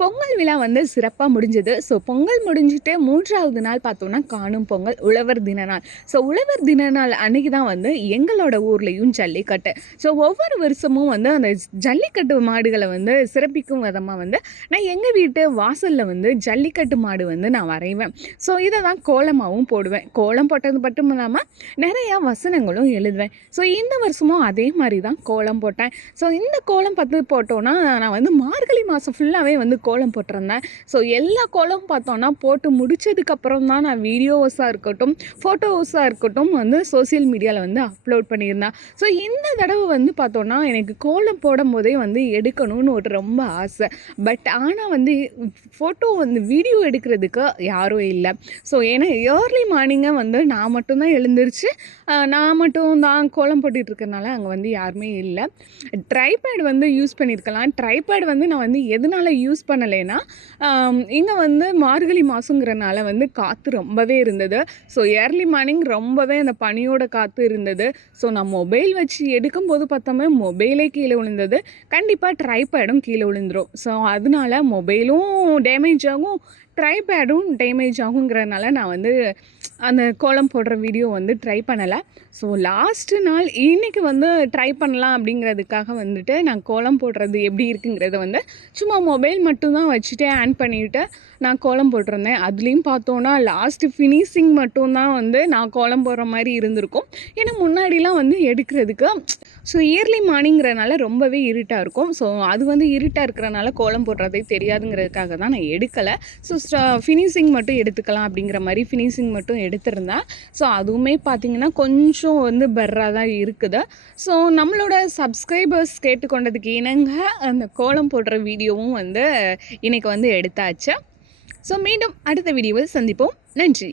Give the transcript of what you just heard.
பொங்கல் விழா வந்து சிறப்பாக முடிஞ்சது. ஸோ பொங்கல் முடிஞ்சுட்டு 3வது நாள் பார்த்தோன்னா காணும் பொங்கல், உழவர் தின நாள். ஸோ உழவர் தின நாள் அன்னைக்கு தான் வந்து எங்களோட ஊர்லேயும் ஜல்லிக்கட்டு. ஸோ ஒவ்வொரு வருஷமும் வந்து அந்த ஜல்லிக்கட்டு மாடுகளை வந்து சிறப்பிக்கும் விதமாக வந்து நான் எங்கள் வீட்டு வாசலில் வந்து ஜல்லிக்கட்டு மாடு வந்து நான் வரைவேன். ஸோ இதை தான் கோலமாகவும் போடுவேன். கோலம் போட்டது மட்டும் இல்லாமல் நிறையா வசனங்களும் எழுதுவேன். ஸோ இந்த வருஷமும் அதே மாதிரி தான் கோலம் போட்டேன். ஸோ இந்த கோலம் போட்டோன்னா நான் வந்து மார்கழி மாதம் ஃபுல்லாகவே வந்து கோலம் போட்டிருந்தேன். ஸோ எல்லா கோலம் பார்த்தோன்னா போட்டு முடித்ததுக்கப்புறம் தான் நான் வீடியோஸாக இருக்கட்டும், ஃபோட்டோஸாக இருக்கட்டும் வந்து சோசியல் மீடியாவில் வந்து அப்லோட் பண்ணியிருந்தேன். ஸோ இந்த தடவை வந்து பார்த்தோன்னா எனக்கு கோலம் போடும் போதே வந்து எடுக்கணும்னு ஒரு ரொம்ப ஆசை. பட் ஆனால் வந்து ஃபோட்டோ வந்து வீடியோ எடுக்கிறதுக்கு யாரும் இல்லை. ஸோ ஏன்னா ஏர்லி மார்னிங்காக வந்து நான் மட்டும்தான் எழுந்திரிச்சு நான் மட்டும் தான் கோலம் போட்டுட்ருக்கனால அங்கே வந்து யாருமே இல்லை. ட்ரைபேட் வந்து யூஸ் பண்ணியிருக்கலாம். ட்ரைபேட் வந்து நான் வந்து எதனால் யூஸ் பண்ணலைன்னா இங்கே வந்து மார்கழி மாதங்கிறனால வந்து காற்று ரொம்பவே இருந்தது. ஸோ ஏர்லி மார்னிங் ரொம்பவே அந்த பனியோட காற்று இருந்தது. ஸோ நான் மொபைல் வச்சு எடுக்கும்போது பார்த்தோமே மொபைலே கீழே விழுந்தது. கண்டிப்பாக ட்ரைபேடும் கீழே விழுந்துடும். ஸோ அதனால மொபைலும் டேமேஜ் ஆகும், ட்ரைபேடும் டேமேஜ் ஆகுங்கிறனால நான் வந்து அந்த கோலம் போடுற வீடியோ வந்து ட்ரை பண்ணலை. ஸோ லாஸ்ட்டு நாள் இன்றைக்கி வந்து ட்ரை பண்ணலாம் அப்படிங்கிறதுக்காக வந்துட்டு நான் கோலம் போடுறது எப்படி இருக்குங்கிறத வந்து சும்மா மொபைல் மட்டும்தான் வச்சுட்டு ஆன் பண்ணிவிட்டு நான் கோலம் போட்டிருந்தேன். அதுலேயும் பார்த்தோன்னா லாஸ்ட்டு ஃபினிஷிங் மட்டும்தான் வந்து நான் கோலம் போடுற மாதிரி இருந்திருக்கும். ஏன்னா முன்னாடிலாம் வந்து எடுக்கிறதுக்கு ஸோ இயர்லி மார்னிங்கிறனால ரொம்பவே இருட்டாக இருக்கும். ஸோ அது வந்து இருட்டாக இருக்கிறனால கோலம் போடுறதே தெரியாதுங்கிறதுக்காக தான் நான் எடுக்கலை. ஸோ ஃபினிஷிங் மட்டும் எடுத்துக்கலாம் அப்படிங்கிற மாதிரி ஃபினிஷிங் மட்டும் எடுத்திருந்தேன். ஸோ அதுவுமே பார்த்திங்கன்னா கொஞ்சம் வந்து பெர்ராக தான் இருக்குது. ஸோ நம்மளோட சப்ஸ்கிரைபர்ஸ் கேட்டுக்கொண்டதுக்கு இணங்க அந்த கோலம் போடுற வீடியோவும் வந்து இன்றைக்கி வந்து எடுத்தாச்சு. ஸோ மீண்டும் அடுத்த வீடியோவில் சந்திப்போம். நன்றி.